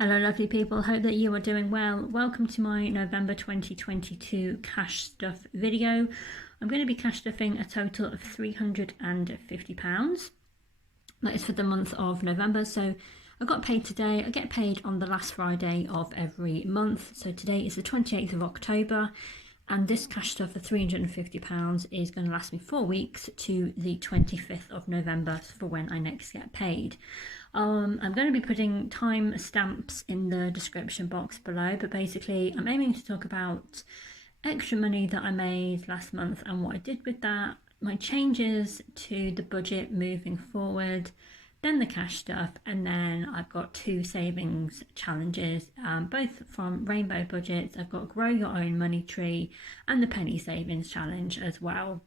Hello lovely people, hope that you are doing well. Welcome to my November 2022 cash stuff video. I'm going to be cash stuffing a total of £350. That is for the month of November, so I got paid today. I get paid on the last Friday of every month, so today is the 28th of October, and this cash stuff for £350 is going to last me 4 weeks to the 25th of November for when I next get paid. I'm going to be putting time stamps in the description box below, but basically I'm aiming to talk about extra money that I made last month and what I did with that, my changes to the budget moving forward, then the cash stuff, and then I've got 2 savings challenges, both from Rainbow Budgets. I've got Grow Your Own Money Tree and the Penny Savings Challenge as well.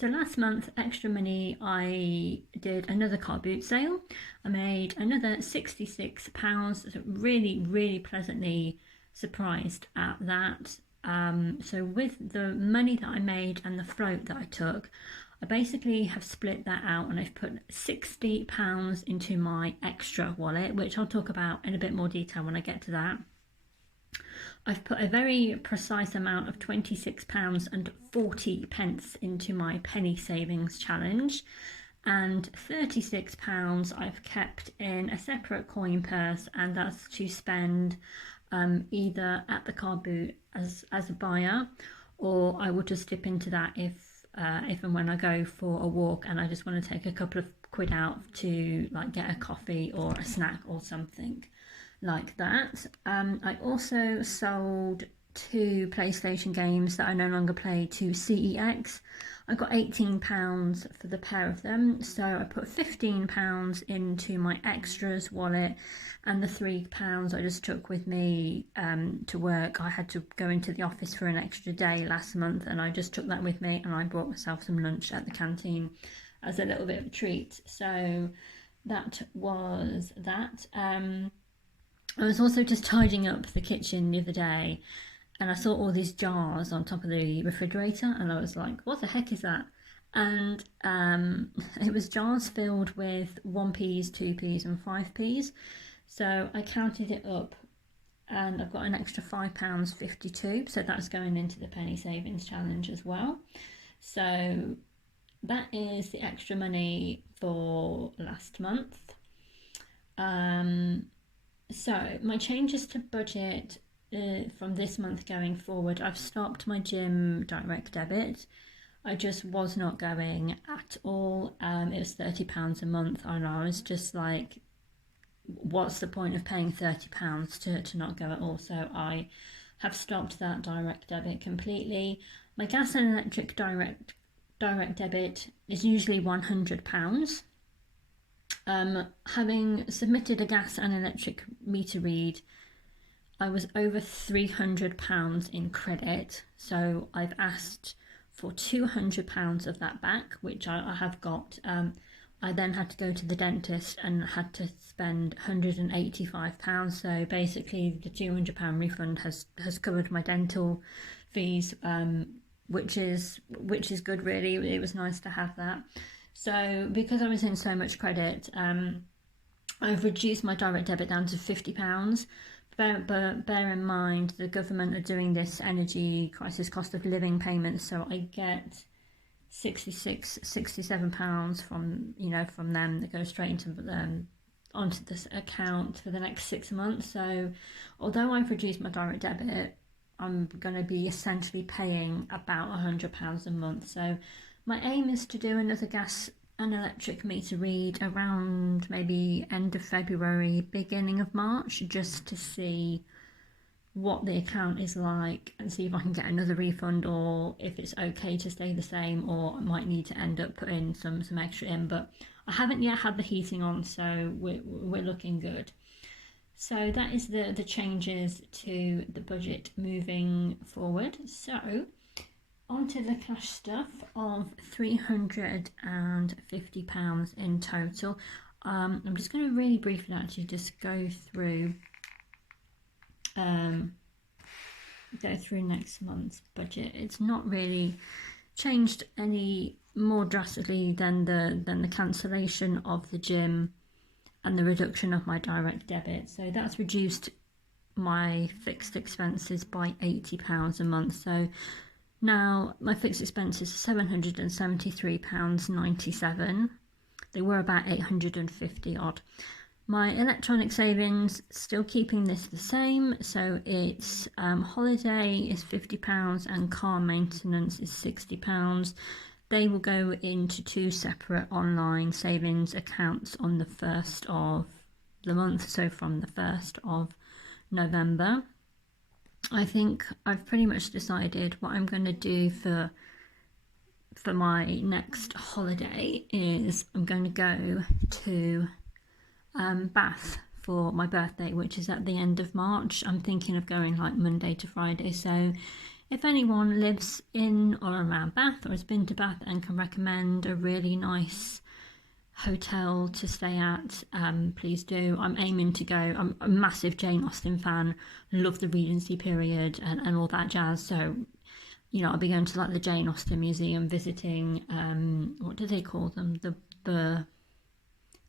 So last month, extra money, I did another car boot sale. I made another £66, so really pleasantly surprised at that. So with the money that I made and the float that I took, I basically have split that out and I've put £60 into my extra wallet, which I'll talk about in a bit more detail when I get to that. I've put a very precise amount of £26.40 into my penny savings challenge, and £36 I've kept in a separate coin purse, and that's to spend either at the car boot as a buyer, or I will just dip into that if and when I go for a walk and I just want to take a couple of quid out to like get a coffee or a snack or something like that. I also sold 2 PlayStation games that I no longer play to CEX. I got £18 for the pair of them, so I put £15 into my extras wallet, and the £3 I just took with me to work. I had to go into the office for an extra day last month, and I just took that with me, and I bought myself some lunch at the canteen as a little bit of a treat. So that was that. I was also just tidying up the kitchen the other day, and I saw all these jars on top of the refrigerator, and I was like, what the heck is that? And it was jars filled with 1p's, 2p's and 5p's. So I counted it up and I've got an extra £5.52, so that's going into the penny savings challenge as well. So that is the extra money for last month. So my changes to budget from this month going forward, I've stopped my gym direct debit. I just was not going at all. It was £30 a month, and I was just like, what's the point of paying £30 to not go at all? So I have stopped that direct debit completely. My gas and electric direct debit is usually £100. Having submitted a gas and electric meter read, I was over £300 in credit, so I've asked for £200 of that back, which I have got. I then had to go to the dentist and had to spend £185, so basically the £200 refund has covered my dental fees, which is good really. It was nice to have that. So because I was in so much credit, I've reduced my direct debit down to £50. But bear in mind, the government are doing this energy crisis cost of living payment, so I get £67 from them that go straight into onto this account for the next 6 months. So although I've reduced my direct debit, I'm going to be essentially paying about £100 a month. So my aim is to do another gas and electric meter read around maybe end of February, beginning of March, just to see what the account is like and see if I can get another refund, or if it's okay to stay the same, or I might need to end up putting some extra in. But I haven't yet had the heating on, so we're looking good. So that is the changes to the budget moving forward. So onto the cash stuff of £350 in total. I'm just going to really briefly actually just go through next month's budget. It's not really changed any more drastically than the cancellation of the gym and the reduction of my direct debit. So that's reduced my fixed expenses by £80 a month. So now my fixed expenses are £773.97. They were about 850 odd. My electronic savings, still keeping this the same. So it's holiday is £50 and car maintenance is £60. They will go into two separate online savings accounts on the 1st of the month, so from the 1st of November. I think I've pretty much decided what I'm going to do for my next holiday is I'm going to go to Bath for my birthday, which is at the end of March. I'm thinking of going like Monday to Friday, so if anyone lives in or around Bath or has been to Bath and can recommend a really nice hotel to stay at, please do. I'm aiming to go. I'm a massive Jane Austen fan, love the Regency period and all that jazz, so you know, I'll be going to like the Jane Austen Museum, visiting what do they call them, the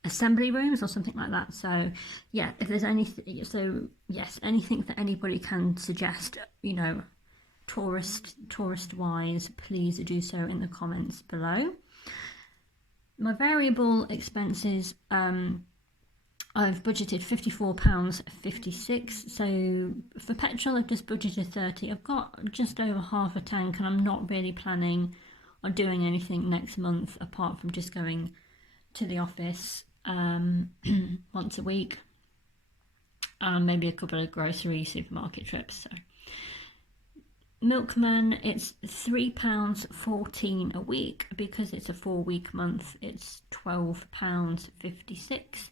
assembly rooms or something like that. So yeah, if there's anything, so yes, anything that anybody can suggest, you know, tourist wise, please do so in the comments below. My variable expenses, I've budgeted £54.56. So for petrol, I've just budgeted 30. I've got just over half a tank, and I'm not really planning on doing anything next month apart from just going to the office once a week, and maybe a couple of grocery supermarket trips. So Milkman, it's £3.14 a week. Because it's a 4-week month, it's £12.56.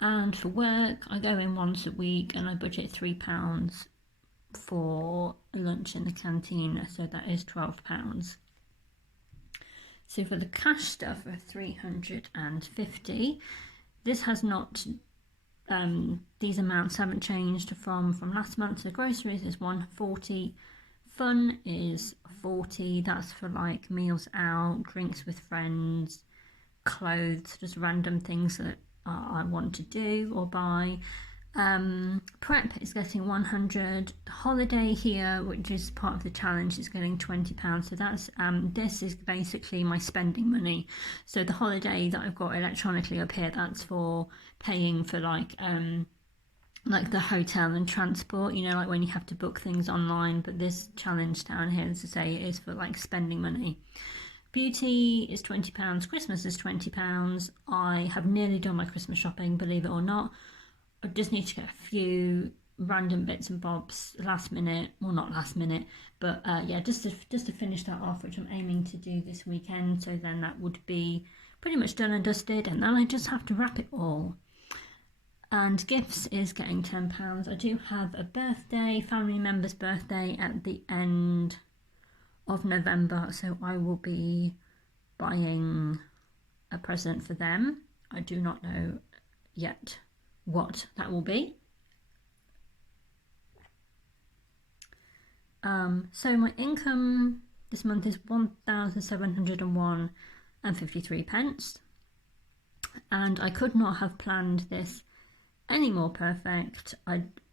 And for work, I go in once a week and I budget £3 for lunch in the canteen, so that is £12. So for the cash stuff of £350, this has not, these amounts haven't changed from last month. So groceries is £140, fun is £40, that's for like meals out, drinks with friends, clothes, just random things that I want to do or buy. Prep is getting £100. Holiday here, which is part of the challenge, is getting £20. So that's this is basically my spending money. So the holiday that I've got electronically up here, that's for paying for like the hotel and transport, you know, like when you have to book things online. But this challenge down here, as I say, is for like spending money. Beauty is £20, Christmas is £20. I have nearly done my Christmas shopping, believe it or not. I just need to get a few random bits and bobs last minute, well not last minute, but yeah, just to finish that off, which I'm aiming to do this weekend. So then that would be pretty much done and dusted, and then I just have to wrap it all. And gifts is getting £10. I do have a birthday, family member's birthday at the end of November, so I will be buying a present for them. I do not know yet what that will be. So my income this month is £1,701.53, and I could not have planned this any more perfect.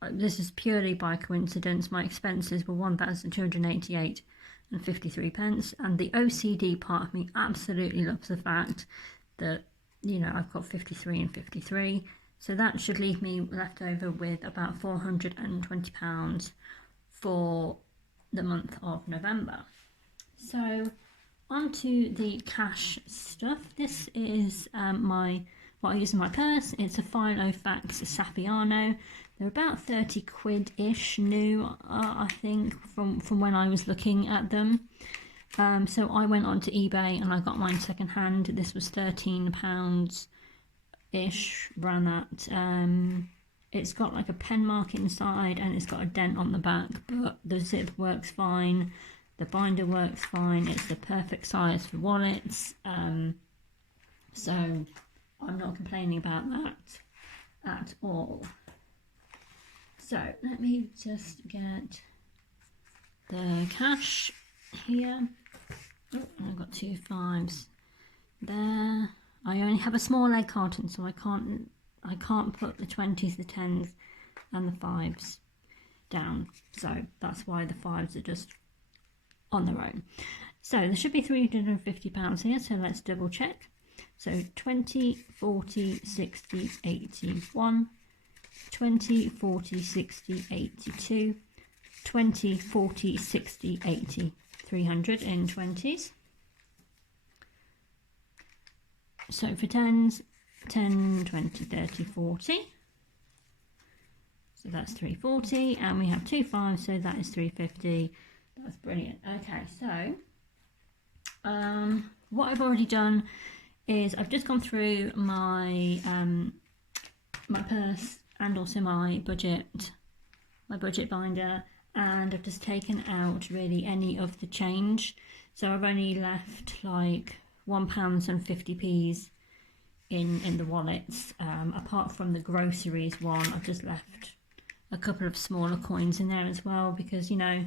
This is purely by coincidence. My expenses were £1,288.53, and the OCD part of me absolutely loves the fact that, you know, I've got 53 and 53. So that should leave me left over with about £420 for the month of November. So on to the cash stuff. This is what I use in my purse. It's a Filofax Saffiano. They're about 30 quid-ish new, I think, from when I was looking at them. So I went onto eBay and I got mine second hand. This was £13 ish, around that. It's got like a pen mark inside and it's got a dent on the back, but the zip works fine, the binder works fine, it's the perfect size for wallets, so I'm not complaining about that at all. So let me just get the cash here. Oh, I've got 2 5s there. I only have a small egg carton, so I I can't put the 20s, the 10s and the 5s down. So that's why the 5s are just on their own. So there should be £350 here, so let's double check. So 20, 40, 60, 81, 20, 40, 60, 82, 20, 40, 60, 80, 300 in 20s. So for 10s, 10, 20, 30, 40. So that's 340, and we have 2 5s, so that is 350. That's brilliant. Okay, so what I've already done is I've just gone through my my purse and also my budget binder, and I've just taken out really any of the change. So I've only left like £1.50 in the wallets. Apart from the groceries one, I've just left a couple of smaller coins in there as well, because, you know,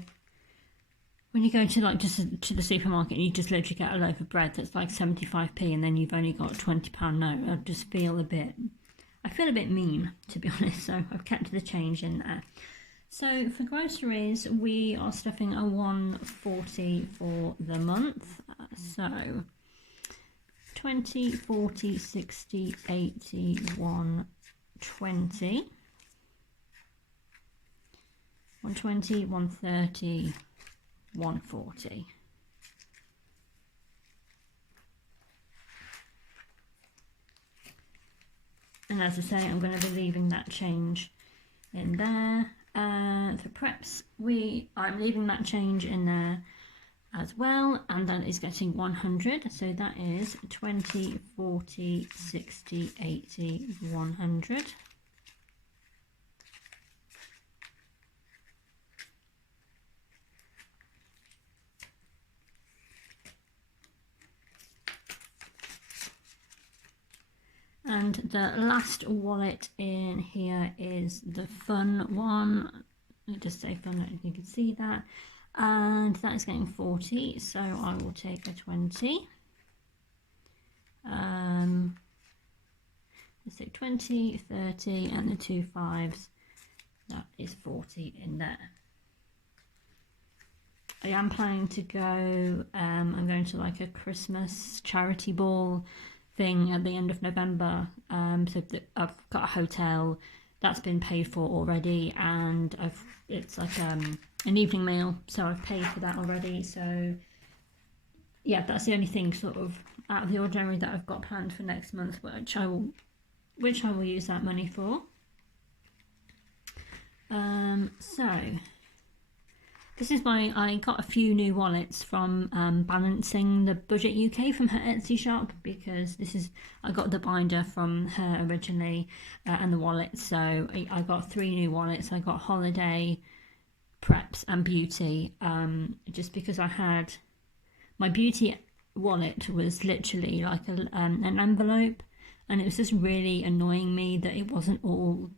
when you go to like just to the supermarket and you just literally get a loaf of bread that's like 75p and then you've only got a £20 note, I just feel a bit mean, to be honest. So I've kept the change in there. So for groceries, we are stuffing a £1.40 for the month. So 20, 40, 60, 80, 120, 120, 130, 140. And as I say, I'm going to be leaving that change in there. For preps, I'm leaving that change in there as well, and that is getting 100. So that is 20, 40, 60, 80, 100. And the last wallet in here is the fun one. Let me just say fun, I don't think you can see that. And that is getting 40, so I will take a 20. Let's say 20, 30, and the 2 5s. That is 40 in there. I am planning to go, I'm going to like a Christmas charity ball thing at the end of November. So I've got a hotel that's been paid for already, and it's like an evening meal, so I've paid for that already. So yeah, that's the only thing sort of out of the ordinary that I've got planned for next month, which I will use that money for. So this is why I got a few new wallets from Balancing the Budget UK from her Etsy shop, because I got the binder from her originally and the wallets. So I got 3 new wallets. I got Holiday, Preps and Beauty, just because I had my Beauty wallet was literally like an envelope, and it was just really annoying me that it wasn't all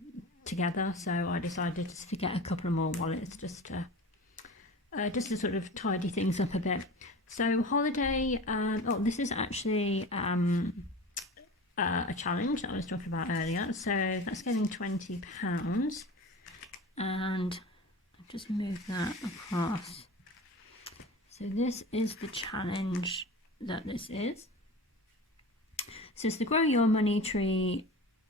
together. So I decided just to get a couple of more wallets just to sort of tidy things up a bit. So Holiday, this is actually a challenge that I was talking about earlier. So that's getting £20, and I'll just move that across. So this is the challenge that this is. So it's the Grow Your Money Tree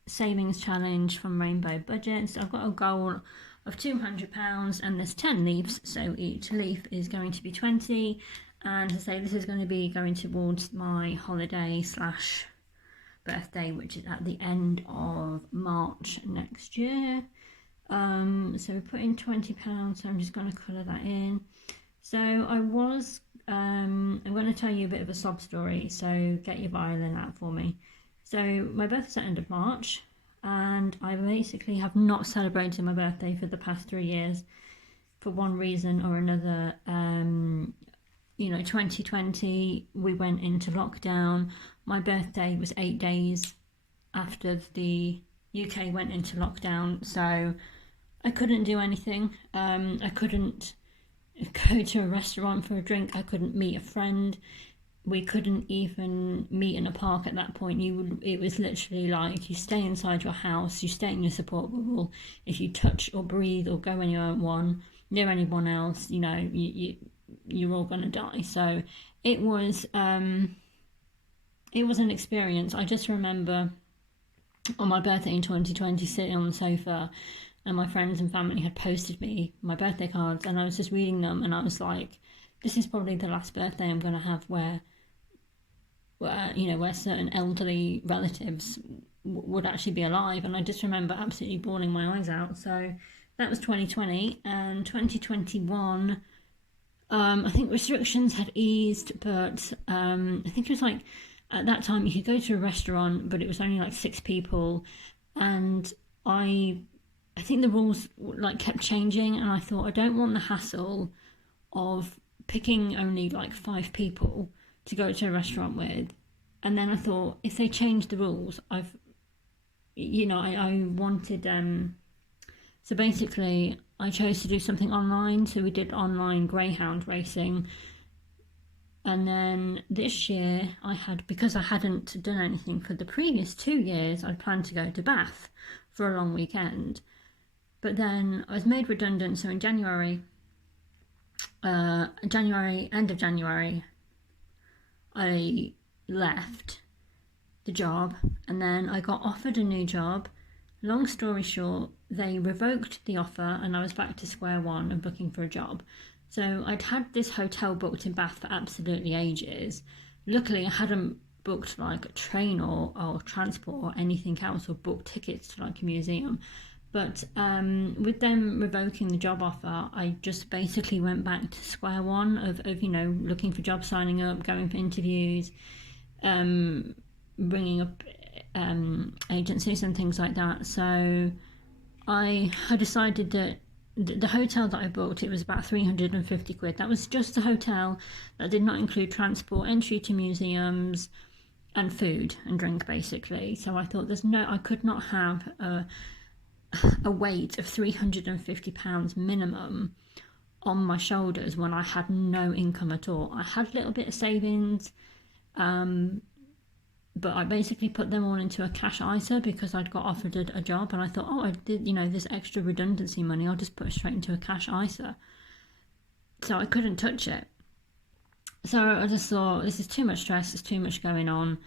Savings Challenge from Rainbow Budget. So I've got a goal of £200, and there's 10 leaves, so each leaf is going to be 20, and to say this is going to be going towards my holiday / birthday, which is at the end of March next year. So we put in £20, so I'm just going to colour that in. So I'm going to tell you a bit of a sob story, so get your violin out for me. So my birthday's at the end of March, and I basically have not celebrated my birthday for the past 3 years for one reason or another. 2020 we went into lockdown. My birthday was 8 days after the UK went into lockdown, so I couldn't do anything. I couldn't go to a restaurant for a drink. I couldn't meet a friend. we couldn't even meet in a park at that point. It was literally like you stay inside your house, you stay in your support bubble. If you touch or breathe or go near anyone else, you're all gonna die. So it was an experience. I just remember on my birthday in 2020 sitting on the sofa, and my friends and family had posted me my birthday cards, and I was just reading them, and I was like, this is probably the last birthday I'm going to have where certain elderly relatives would actually be alive. And I just remember absolutely bawling my eyes out. So that was 2020. And 2021, I think restrictions had eased, but I think it was like at that time you could go to a restaurant, but it was only like 6 people. And I think the rules like kept changing, and I thought I don't want the hassle of picking only like 5 people to go to a restaurant with. And then I thought, if they change the rules, I wanted so basically I chose to do something online. So we did online greyhound racing. And then this year because I hadn't done anything for the previous 2 years, I'd planned to go to Bath for a long weekend. But then I was made redundant, so in end of January, I left the job, and then I got offered a new job. Long story short, they revoked the offer, and I was back to square one and looking for a job. So I'd had this hotel booked in Bath for absolutely ages. Luckily, I hadn't booked like a train or transport or anything else, or booked tickets to like a museum. But with them revoking the job offer, I just basically went back to square one of looking for jobs, signing up, going for interviews, bringing up agencies and things like that. So I had decided that the hotel that I booked, it was about 350 quid. That was just a hotel that did not include transport, entry to museums, and food and drink, basically. So I thought I could not have a weight of £350 minimum on my shoulders when I had no income at all. I had a little bit of savings, but I basically put them all into a cash ISA because I'd got offered a job, and I thought, I did, this extra redundancy money, I'll just put it straight into a cash ISA. So I couldn't touch it. So I just thought, this is too much stress, there's too much going on.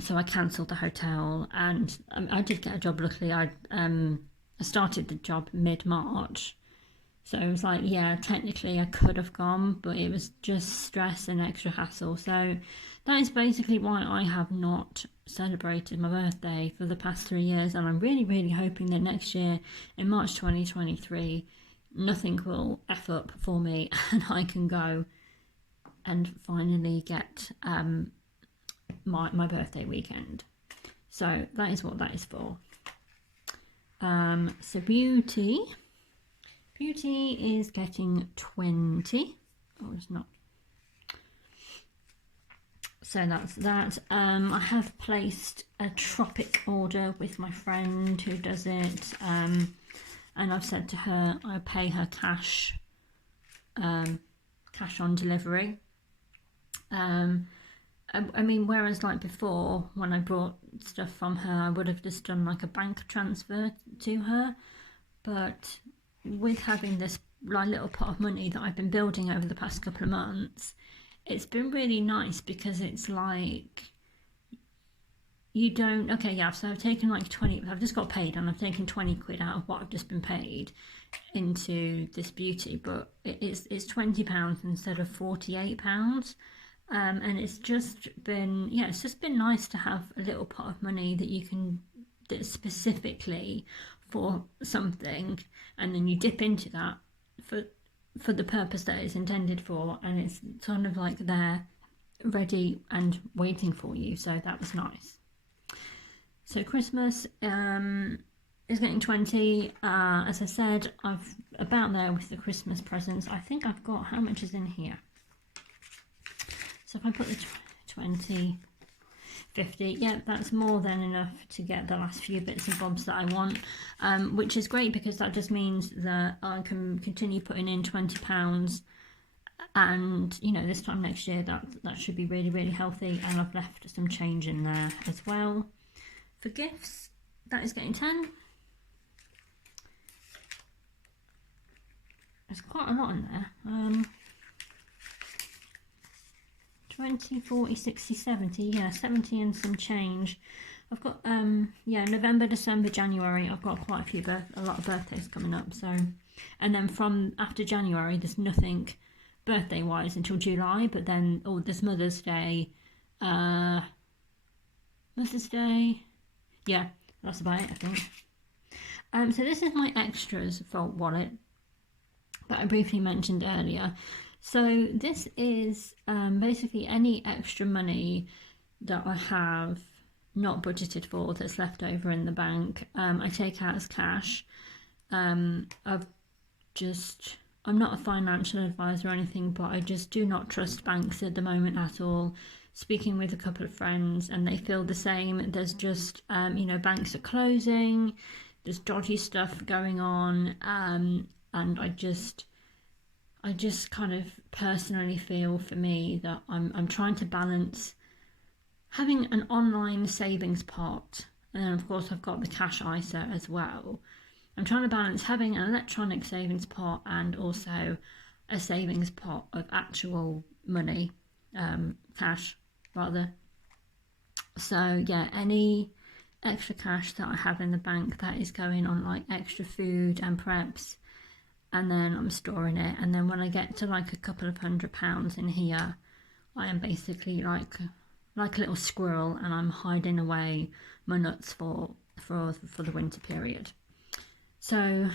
So I cancelled the hotel, and I did get a job. Luckily, I started the job mid-March, so it was like, yeah, technically I could have gone, but it was just stress and extra hassle. So that is basically why I have not celebrated my birthday for the past 3 years, and I'm really, really hoping that next year, in March 2023, nothing will F up for me and I can go and finally get my birthday weekend. So that is what that is for. So beauty is getting 20. Oh, it's not. So that's that. I have placed a Tropic order with my friend who does it, and I've said to her I pay her cash on delivery. I mean, whereas like before, when I brought stuff from her, I would have just done like a bank transfer to her. But with having this like little pot of money that I've been building over the past couple of months, it's been really nice because it's like so I've taken like 20, I've just got paid and I've taken 20 quid out of what I've just been paid into this beauty, but it's £20 instead of £48. And it's just been nice to have a little pot of money that you can specifically for something, and then you dip into that for the purpose that it's intended for, and it's sort of like there ready and waiting for you. So that was nice. So Christmas is getting 20. As I said, I've about there with the Christmas presents. I think I've got, how much is in here? So if I put the 20, 50, yeah, that's more than enough to get the last few bits and bobs that I want, which is great because that just means that I can continue putting in £20 and you know, this time next year that should be really, really healthy. And I've left some change in there as well for gifts. That is getting 10. There's quite a lot in there. 20, 40, 60, 70. Yeah, 70 and some change. I've got yeah, November, December, January. I've got quite a lot of birthdays coming up. So, and then from after January, there's nothing birthday wise until July. But then there's Mother's Day. Mother's Day. Yeah, that's about it, I think. So this is my extras for wallet that I briefly mentioned earlier. So this is basically any extra money that I have not budgeted for that's left over in the bank. I take out as cash. I'm not a financial advisor or anything, but I just do not trust banks at the moment at all. Speaking with a couple of friends, and they feel the same. There's just you know, banks are closing, there's dodgy stuff going on, and I just kind of personally feel, for me, that I'm trying to balance having an online savings pot, and then of course I've got the cash ISA as well. I'm trying to balance having an electronic savings pot and also a savings pot of actual money, cash rather. So yeah, any extra cash that I have in the bank, that is going on like extra food and preps, and then I'm storing it. And then when I get to like a couple of £100 in here, I am basically like a little squirrel, and I'm hiding away my nuts for the winter period. So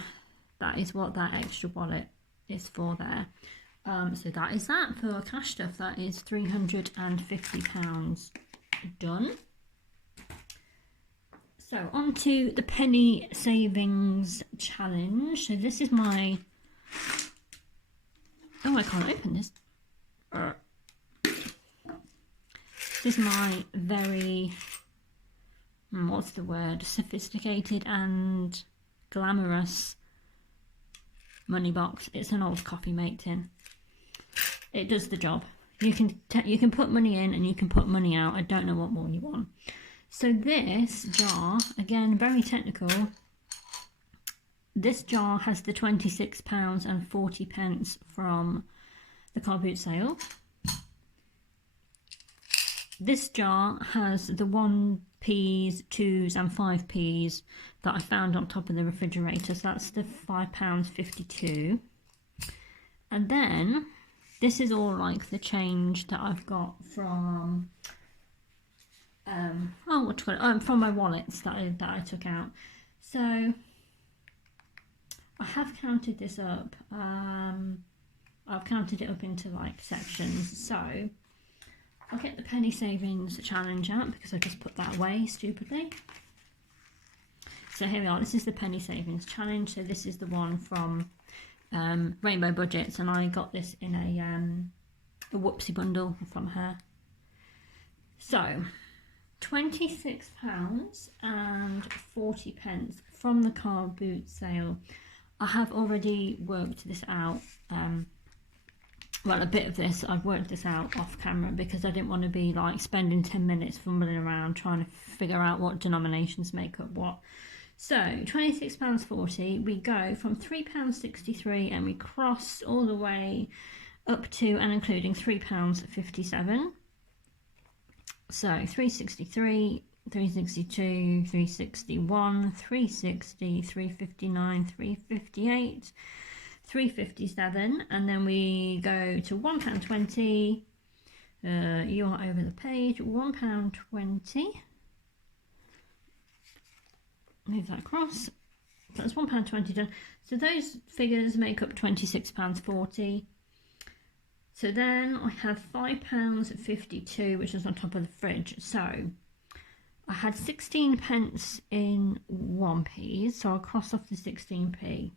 that is what that extra wallet is for there. So that is that for cash stuff. That is £350 done. So on to the penny savings challenge. So this is my, I can't open this. This is my very, what's the word, sophisticated and glamorous money box. It's an old Coffee Mate tin. It does the job. You can put money in and you can put money out. I don't know what more you want. So this jar, again, very technical. This jar has the £26.40 from the car boot sale. This jar has the 1p's, 2's and 5p's that I found on top of the refrigerator. So that's the £5.52. And then this is all like the change that I've got from from my wallets that I took out. So I have counted this up. I've counted it up into like sections. So I'll get the penny savings challenge out because I just put that away stupidly. So here we are. This is the penny savings challenge. So this is the one from Rainbow Budgets, and I got this in a whoopsie bundle from her. So £26.40 from the car boot sale. I have already worked this out. Well, a bit of this, I've worked this out off camera because I didn't want to be like spending 10 minutes fumbling around trying to figure out what denominations make up what. So £26.40, we go from £3.63 and we cross all the way up to and including £3.57. So 363, 362, 361, 360, 359, 358, 357, and then we go to £1.20. You are over the page. £1.20. Move that across. That's £1.20 done. So those figures make up £26.40. So then I have £5.52, which is on top of the fridge. So I had 16p in 1p, so I'll cross off the 16p.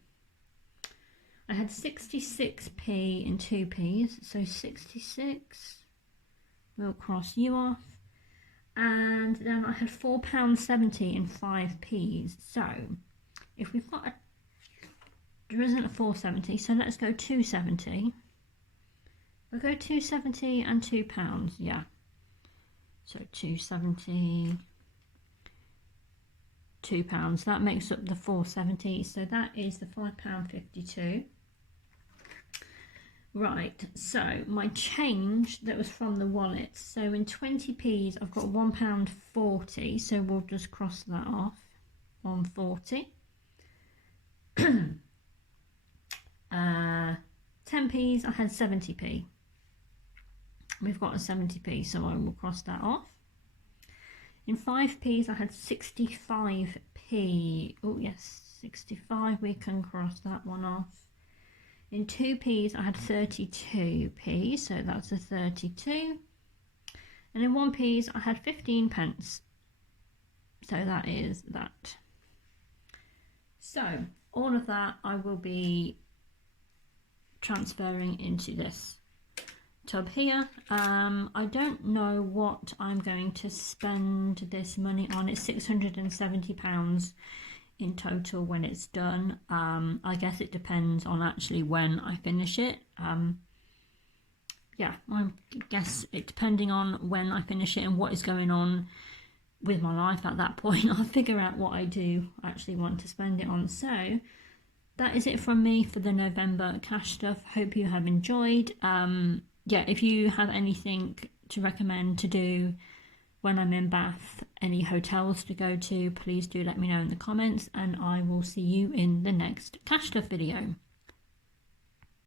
I had 66p in 2p's, so 66, we'll cross you off. And then I had £4.70 in 5p's. So if we've got there isn't a 470, so let's go 270. We'll go £2.70 and £2, yeah. So £2.70, £2. That makes up the £4.70. So that is the £5.52. Right, so my change that was from the wallet. So in 20p's, I've got £1.40. So we'll just cross that off. 140. 10p's, I had 70p. We've got a 70p, so I will cross that off. In 5p's, I had 65p. Oh yes, 65, we can cross that one off. In 2p's, I had 32p, so that's a 32. And in 1p's, I had 15p. So that is that. So all of that I will be transferring into this tub here. I don't know what I'm going to spend this money on. It's £670 in total when it's done. I guess it depends on actually when I finish it. Yeah, I guess it depending on when I finish it and what is going on with my life at that point, I'll figure out what I do actually want to spend it on. So that is it from me for the November cash stuff. Hope you have enjoyed. Yeah, if you have anything to recommend to do when I'm in Bath, any hotels to go to, please do let me know in the comments, and I will see you in the next cash stuff video.